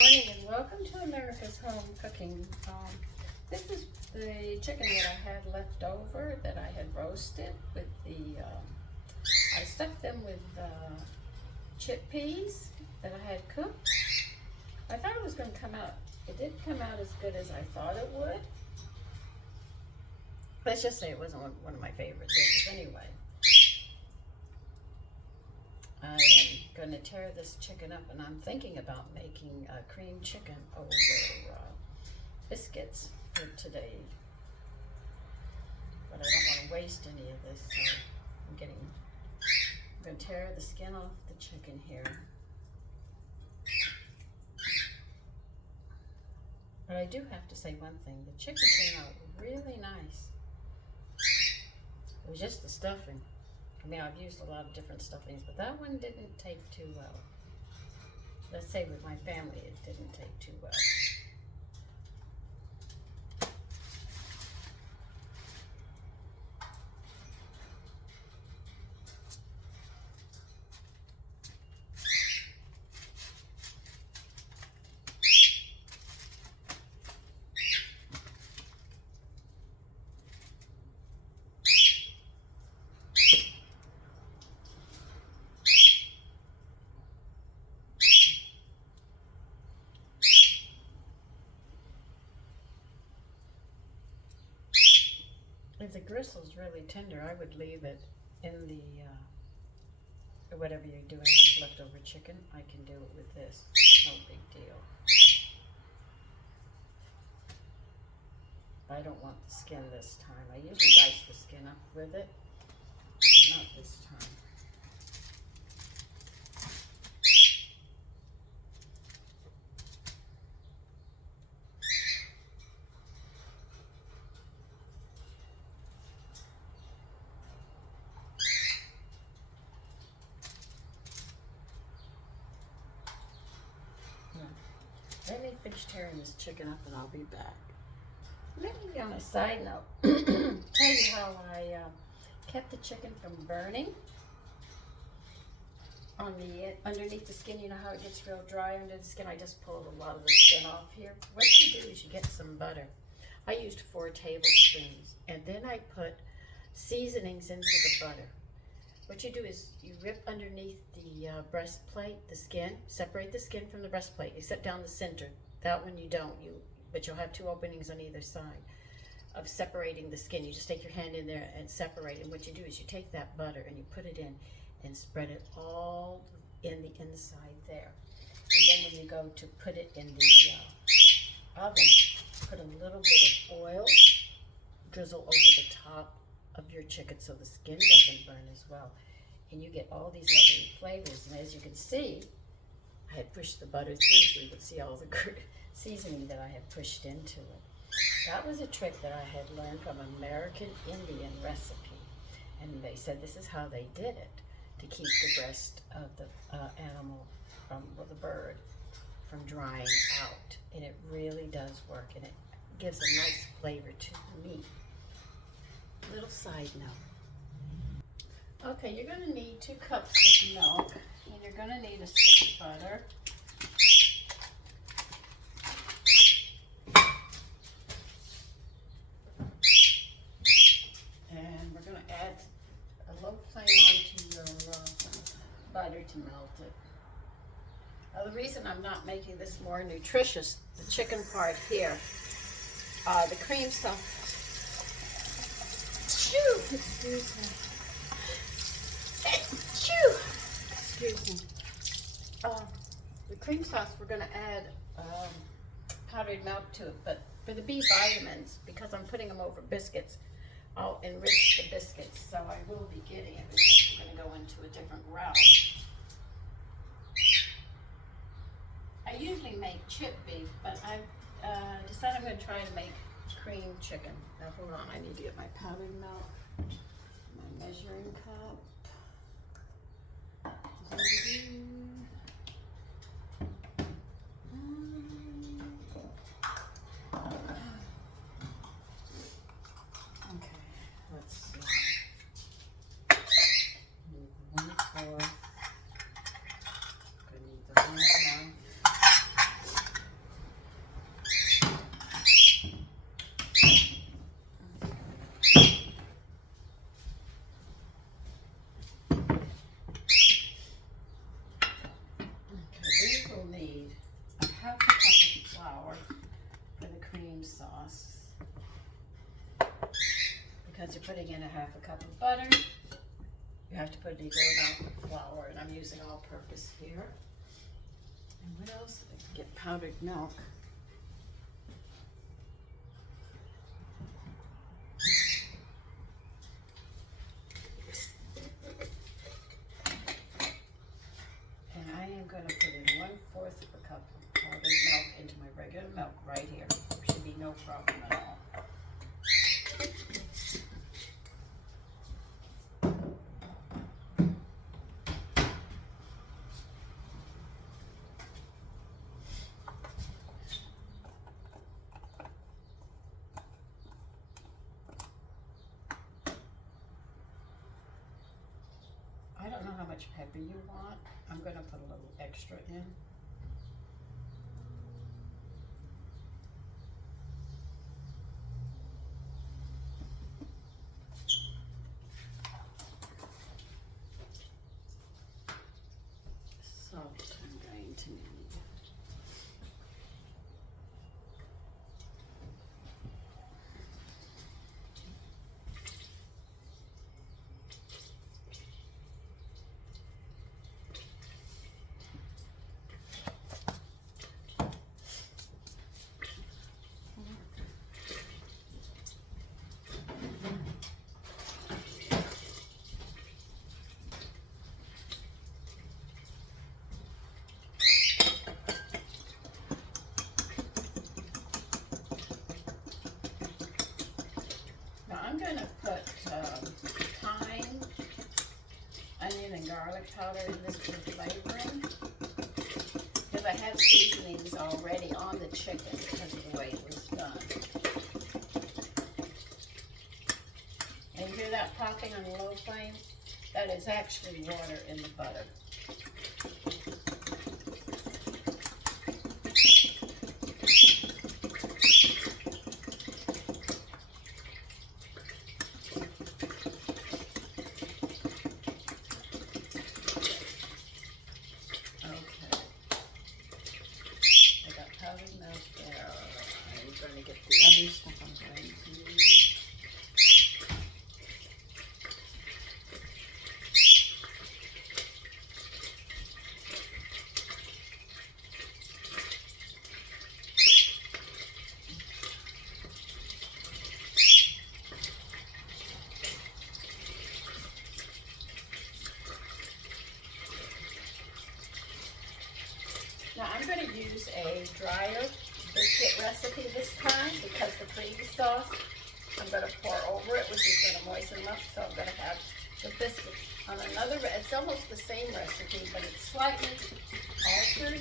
Morning and welcome to America's Home Cooking. This is the chicken that I had left over that I had roasted with I stuffed them with chickpeas that I had cooked. I thought it was going to come out. It didn't come out as good as I thought it would. Let's just say it wasn't one of my favorite dishes anyway. I am going to tear this chicken up, and I'm thinking about making cream chicken over biscuits for today. But I don't want to waste any of this, so I'm going to tear the skin off the chicken here. But I do have to say one thing. The chicken came out really nice. It was just the stuffing. I mean, I've used a lot of different stuffings, but that one didn't take too well. Let's say with my family, it didn't take too well. If the gristle's really tender, I would leave it in the, whatever you're doing with leftover chicken. I can do it with this, no big deal. I don't want the skin this time. I usually dice the skin up with it, but not this time. Let me finish tearing this chicken up and I'll be back. Maybe on a side note, tell you how I kept the chicken from burning on the underneath the skin. You know how it gets real dry under the skin? I just pulled a lot of the skin off here. What you do is you get some butter. I used 4 tablespoons, and then I put seasonings into the butter. What you do is you rip underneath the breastplate, the skin, separate the skin from the breastplate, except down the center. That one you don't, but you'll have 2 openings on either side of separating the skin. You just take your hand in there and separate it. And what you do is you take that butter and you put it in and spread it all in the inside there. And then when you go to put it in the oven, put a little bit of oil, drizzle over the top of your chicken so the skin doesn't burn as well, and you get all these lovely flavors. And as you can see, I had pushed the butter through so you could see all the seasoning that I had pushed into it. That was a trick that I had learned from an American Indian recipe, and they said this is how they did it to keep the breast of the animal the bird from drying out, and it really does work, and it gives a nice flavor to the meat. Little side note. Okay, you're going to need 2 cups of milk, and you're going to need a stick of butter. And we're going to add a low flame onto your butter to melt it. Now, the reason I'm not making this more nutritious, the chicken part here, the cream stuff. Excuse me. Excuse me. The cream sauce, we're going to add powdered milk to it, but for the B vitamins, because I'm putting them over biscuits, I'll enrich the biscuits, so I will be getting it. We're just going to go into a different route. I usually make chip beef, but I've decided I'm going to try to make cream chicken. Now hold on, I need to get my powdered milk, my measuring cup. Okay, let's see. Need 1/4. Gonna need the whole amount. half a cup of flour for the cream sauce. Because you're putting in a half a cup of butter, you have to put an equal amount of flour, and I'm using all-purpose here. And what else? I can get powdered milk. And I am going to put in 1/4 of a cup of powdered milk into my regular milk right here. There should be no problem at all. I don't know how much pepper you want. I'm going to put a little extra in. Salt I'm going to need. I'm going to put thyme, onion, and garlic powder in this for flavoring. Because I have seasonings already on the chicken because of the way it was done. And you hear that popping on a low flame? That is actually water in the butter. Now I'm going to use a drier biscuit recipe this time because the cream sauce I'm going to pour over it, which is going to moisten them up. So I'm going to have the biscuits on another, it's almost the same recipe, but it's slightly altered.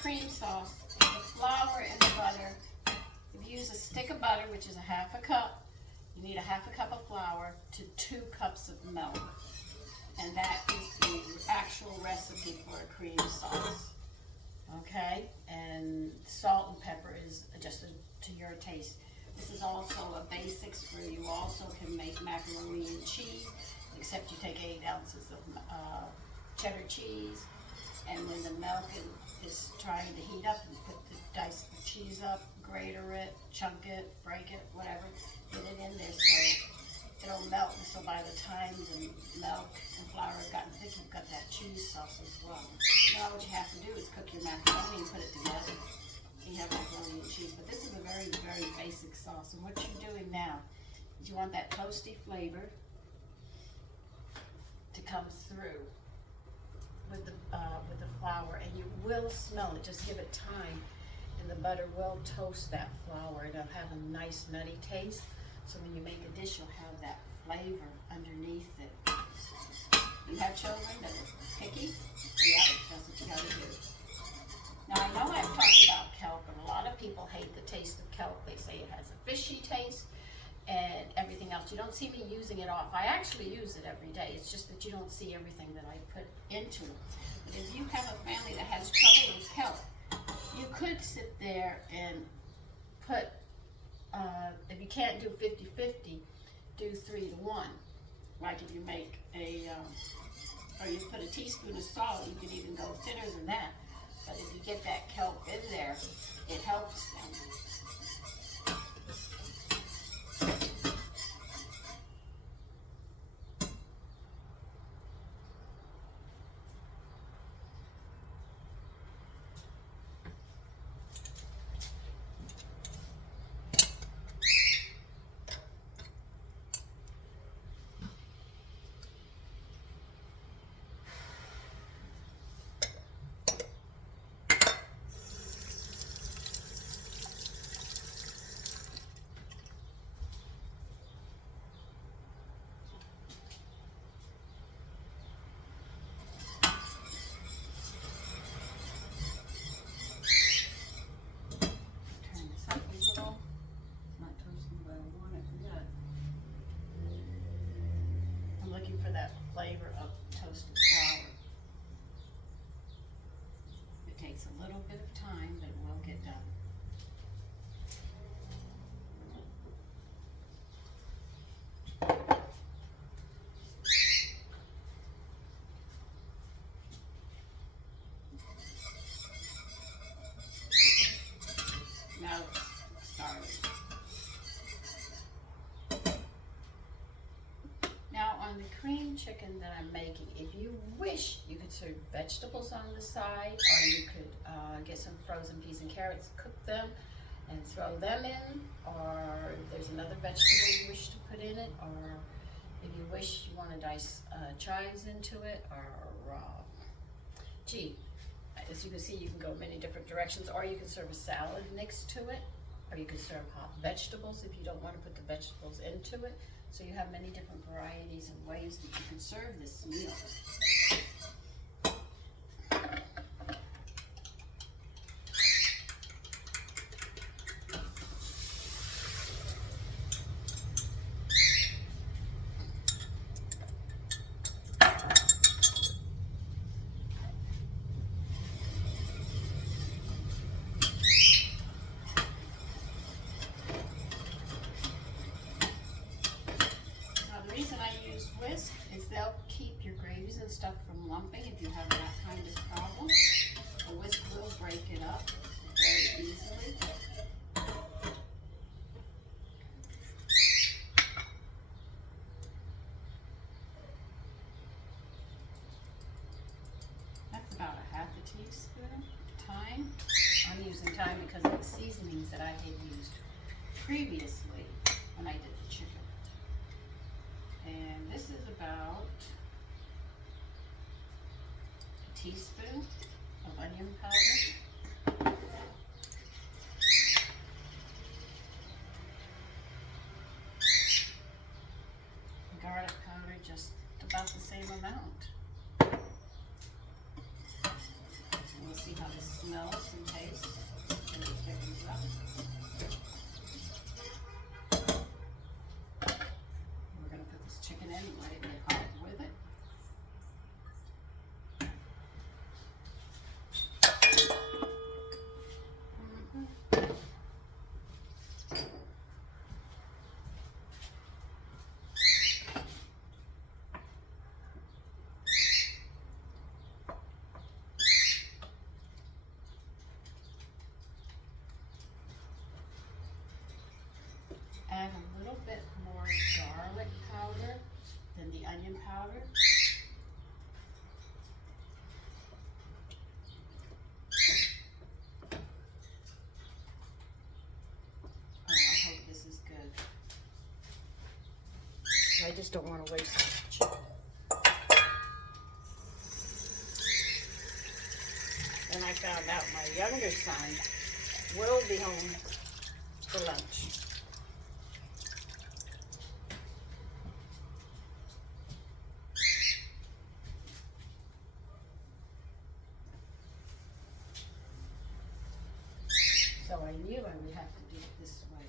Cream sauce, the flour and the butter. If you use a stick of butter, which is a half a cup, you need a half a cup of flour to 2 cups of milk. And that is the actual recipe for a cream sauce. Okay? And salt and pepper is adjusted to your taste. This is also a basics where you also can make macaroni and cheese, except you take 8 ounces of cheddar cheese. And when the milk is trying to heat up, you put dice the cheese up, grater it, chunk it, break it, whatever, get it in there so it'll melt. And so by the time the milk and flour have gotten thick, you've got that cheese sauce as well. Now what you have to do is cook your macaroni and put it together. You have macaroni and cheese, but this is a very, very basic sauce. And what you're doing now is you want that toasty flavor to come through with the flour, and you will smell it. Just give it time, and the butter will toast that flour. It'll have a nice nutty taste. So when you make a dish, you'll have that flavor underneath it. You have children that are picky? Yeah, that's what you gotta do. Now I know I've talked about kelp, and a lot of people hate the taste of kelp. They say it has a fishy taste, and everything else. You don't see me using it off. I actually use it every day. It's just that you don't see everything that I put into it. But if you have a family that has trouble with kelp, you could sit there and put, if you can't do 50-50, do 3-to-1. Like if you make a, or you put a teaspoon of salt, you can even go thinner than that. But if you get that kelp in there, it helps them. For that flavor of toasted flour. It takes a little bit of time, but it will get done. Now it's started. Now on the cream chicken that I'm making, if you wish, you could serve vegetables on the side, or you could get some frozen peas and carrots, cook them, and throw them in, or if there's another vegetable you wish to put in it, or if you wish you want to dice chives into it, or gee, as you can see, you can go many different directions, or you can serve a salad next to it, or you can serve hot vegetables if you don't want to put the vegetables into it. So you have many different varieties and ways that you can serve this meal. Whisk is they'll keep your gravies and stuff from lumping if you have that kind of problem. A whisk will break it up very easily. That's about a half a teaspoon. Thyme. I'm using thyme because of the seasonings that I had used previously when I did the chicken. And this is about a teaspoon of onion powder. Garlic powder, just about the same amount. And we'll see how this smells and tastes as it thickens up. Chicken in and let it get hot with it. Add a little bit more garlic powder than the onion powder. Oh, I hope this is good. I just don't want to waste this chicken. Then I found out my younger son will be home for lunch. So I knew I would have to do it this way.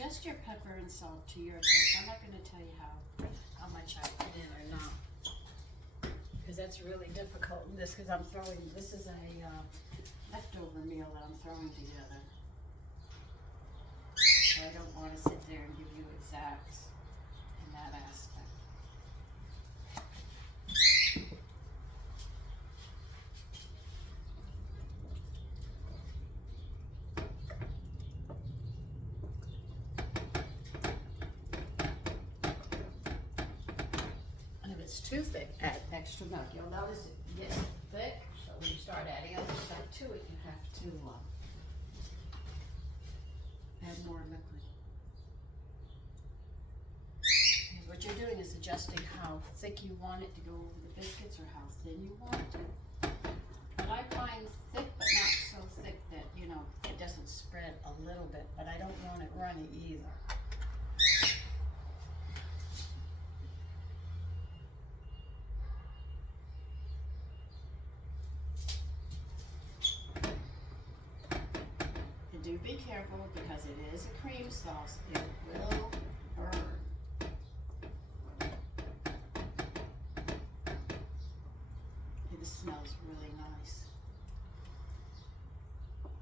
adjust your pepper and salt to your taste. I'm not going to tell you how much I put in or not, because that's really difficult in this, because this is a leftover meal that I'm throwing together. So I don't want to sit there and give you exacts in that aspect. Too thick, add extra milk. You'll notice it gets thick, so when you start adding other stuff to it, you have to add more liquid. And what you're doing is adjusting how thick you want it to go over the biscuits or how thin you want it. But I find thick, but not so thick that, you know, it doesn't spread a little bit, but I don't want it runny either. Do be careful because it is a cream sauce. It will burn. It smells really nice.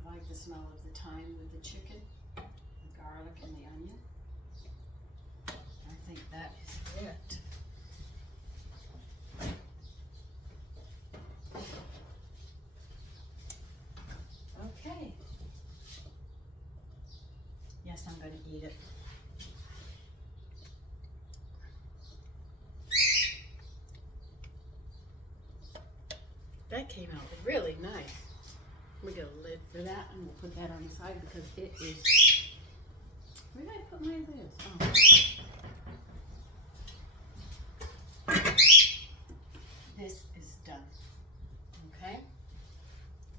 I like the smell of the thyme with the chicken, the garlic, and the onion. I think that is it. Okay. Yes, I'm going to eat it. That came out really nice. We get a lid for that, and we'll put that on the side because it is. Where did I put my lids? Oh. This is done. Okay.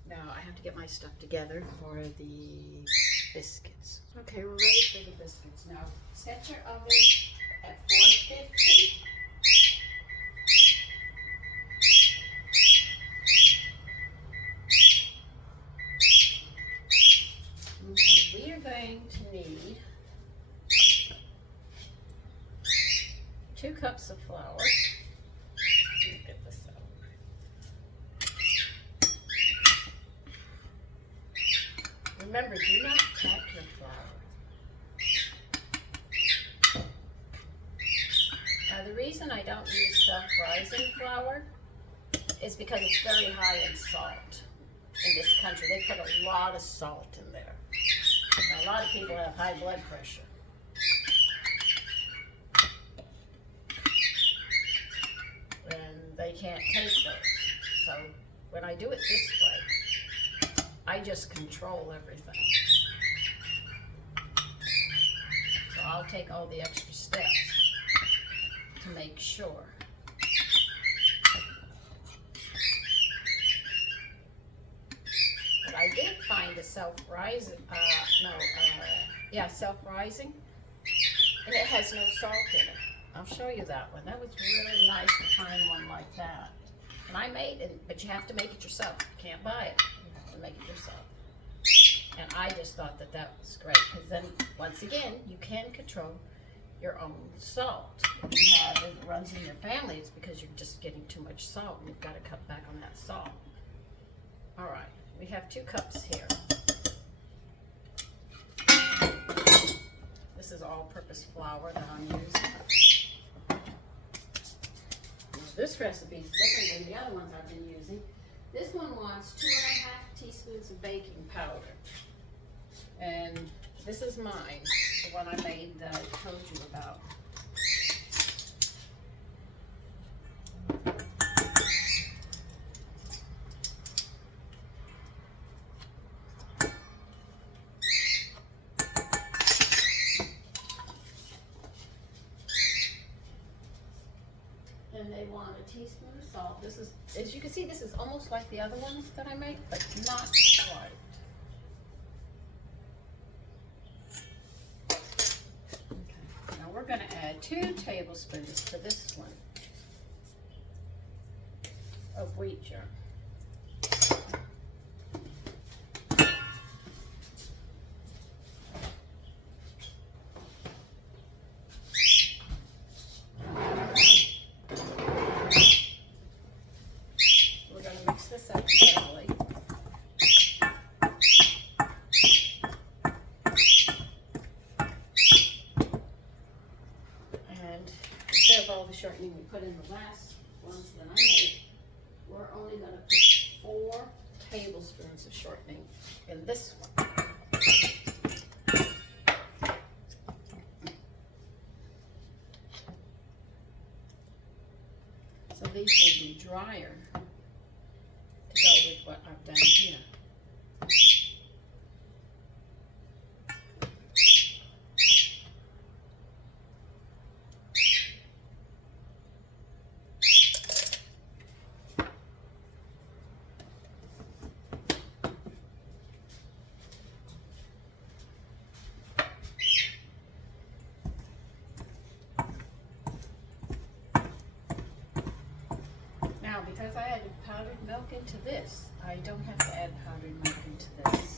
Now I have to get my stuff together for the biscuits. Okay, we're ready for the biscuits. Now set your oven at 450. Okay, we are going to need 2 cups of flour. Let me get this out. Remember, do not crack your flour. Now, the reason I don't use self-rising flour is because it's very high in salt in this country. They put a lot of salt in there. Now, a lot of people have high blood pressure. And they can't take those. So when I do it this way, I just control everything. So I'll take all the extra steps to make sure. But I did find a self-rising, self-rising, and it has no salt in it. I'll show you that one. That was really nice to find one like that. And I made it, but you have to make it yourself. You can't buy it. You have to make it yourself. And I just thought that that was great, because then, once again, you can control your own salt. If you have it runs in your family, it's because you're just getting too much salt, and you've got to cut back on that salt. All right, we have 2 cups here. This is all-purpose flour that I'm using. Now, this recipe is different than the other ones I've been using. This one wants 2½ teaspoons of baking powder. And this is mine, the one I made that I told you about. And they want a teaspoon of salt. This is, as you can see, this is almost like the other ones that I make, but not quite. Okay, now we're going to add 2 tablespoons to this one of wheat germ. shortening we put in the last ones that I made, we're only going to put 4 tablespoons of shortening in this one. So these will be drier to go with what I've done here. Now, because I added powdered milk into this, I don't have to add powdered milk into this.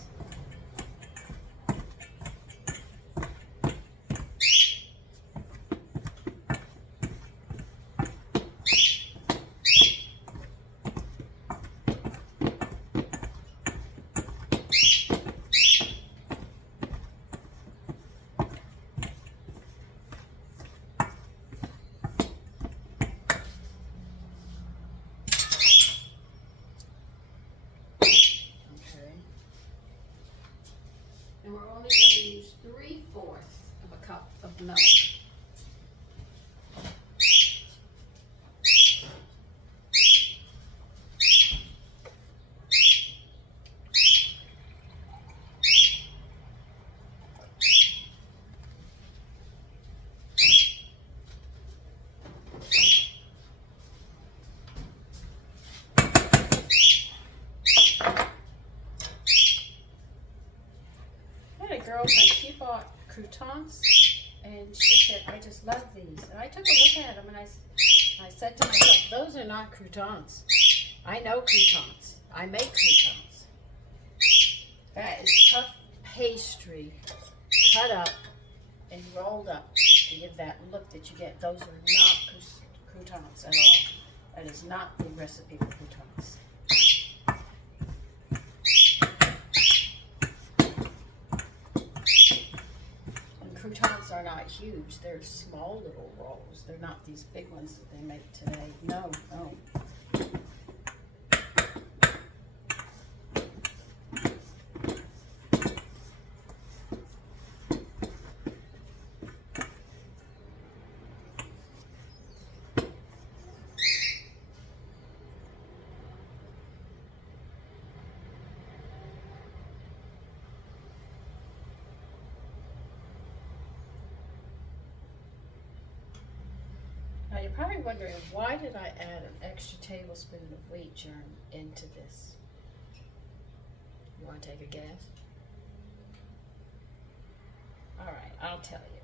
And we're only going to use 3/4 of a cup of milk. Girlfriend, she bought croutons and she said, I just love these. And I took a look at them and I said to myself, those are not croutons. I know croutons. I make croutons. That is tough pastry cut up and rolled up to give that look that you get. Those are not croutons at all. That is not the recipe for croutons. Croutons are not huge. They're small little rolls. They're not these big ones that they make today. No, no. Now you're probably wondering, why did I add an extra tablespoon of wheat germ into this? You want to take a guess? All right, I'll tell you.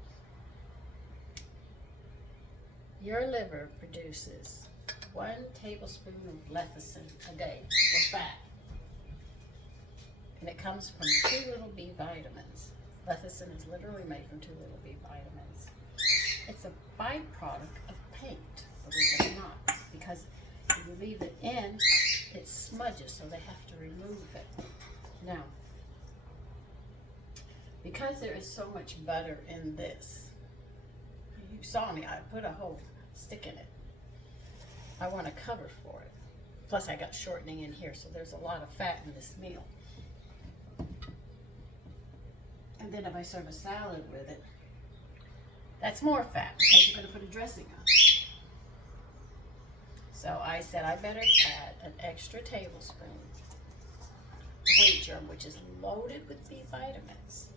Your liver produces 1 tablespoon of lecithin a day for fat. And it comes from 2 little B vitamins. Lecithin is literally made from 2 little B vitamins. It's a byproduct of paint, believe it or not, because if you leave it in, it smudges, so they have to remove it. Now, because there is so much butter in this, you saw me, I put a whole stick in it. I want a cover for it. Plus I got shortening in here, so there's a lot of fat in this meal. And then if I serve a salad with it, that's more fat because you're going to put a dressing on. So I said I better add an extra tablespoon of wheat germ, which is loaded with B vitamins.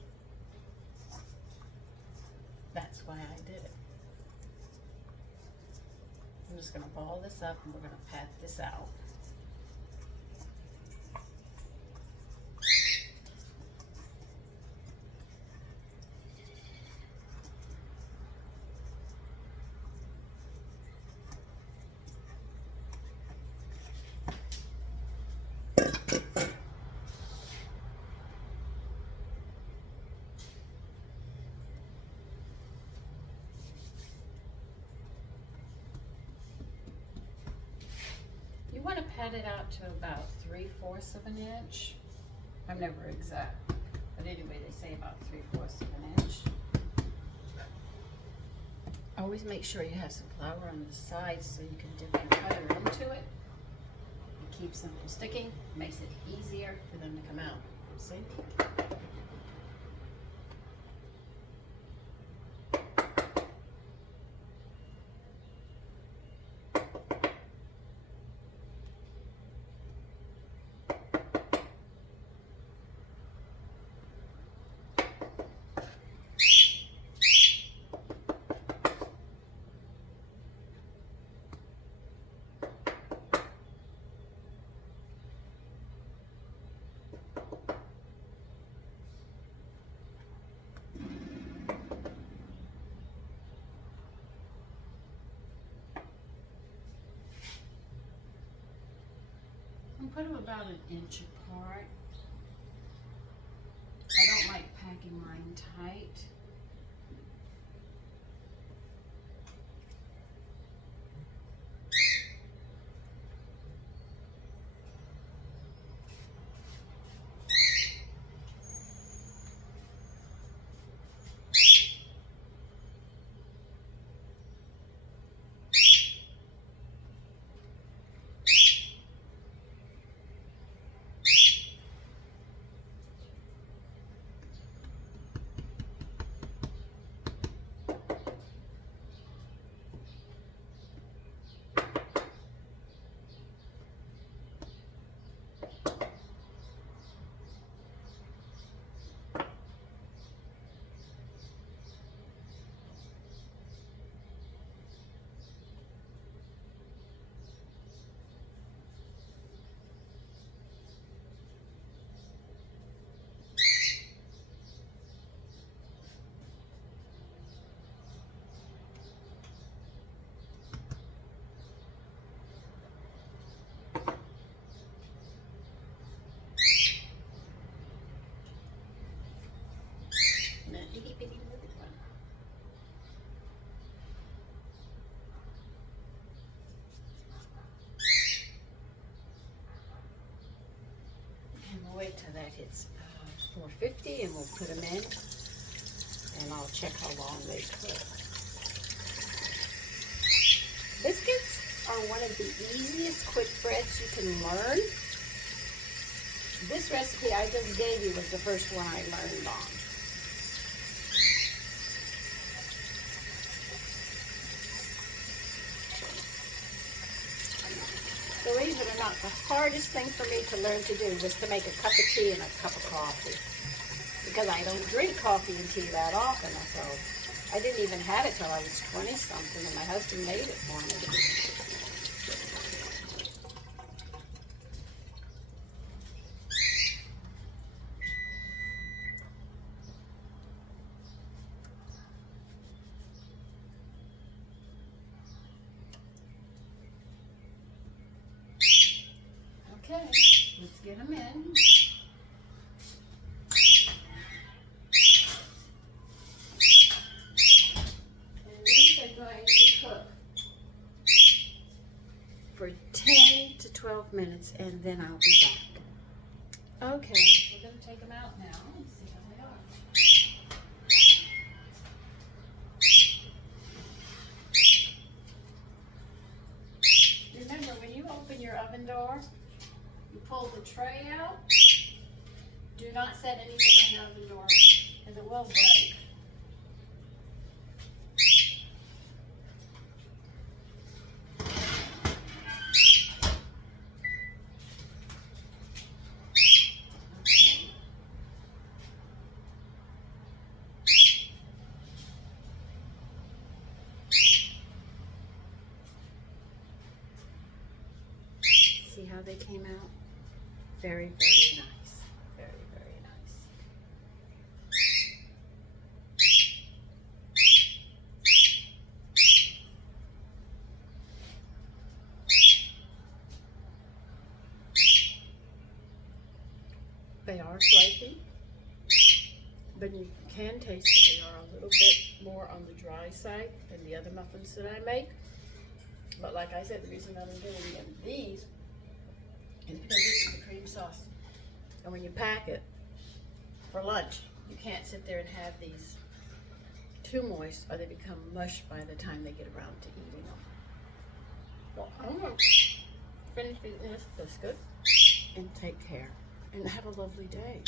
That's why I did it. I'm just going to ball this up and we're going to pat this out. You want to pat it out to about 3/4 of an inch. I'm never exact, but anyway, they say about 3/4 of an inch. Always make sure you have some flour on the sides so you can dip your butter into it. It keeps them from sticking, makes it easier for them to come out. See? Put them about an inch apart. I don't like packing mine tight. Itty bitty little one. And we'll wait till that hits 450 and we'll put them in and I'll check how long they cook. Biscuits are one of the easiest quick breads you can learn. This recipe I just gave you was the first one I learned on. Believe it or not, the hardest thing for me to learn to do was to make a cup of tea and a cup of coffee. Because I don't drink coffee and tea that often, so I didn't even have it till I was 20-something, and my husband made it for me. Okay, let's get them in. And these are going to cook for 10 to 12 minutes and then I'll be back. Okay, we're going to take them out now and see how they are. Remember, when you open your oven door, you pull the tray out. Do not set anything on your oven door because it will break. Okay. See how they came out? Very, very nice. Very, very nice. They are flaky, but you can taste that they are a little bit more on the dry side than the other muffins that I make. But like I said, the reason that I'm doing these is because this is the cream sauce. And when you pack it for lunch, you can't sit there and have these too moist or they become mush by the time they get around to eating them. Well, I'm going to finish eating this biscuit and take care and have a lovely day.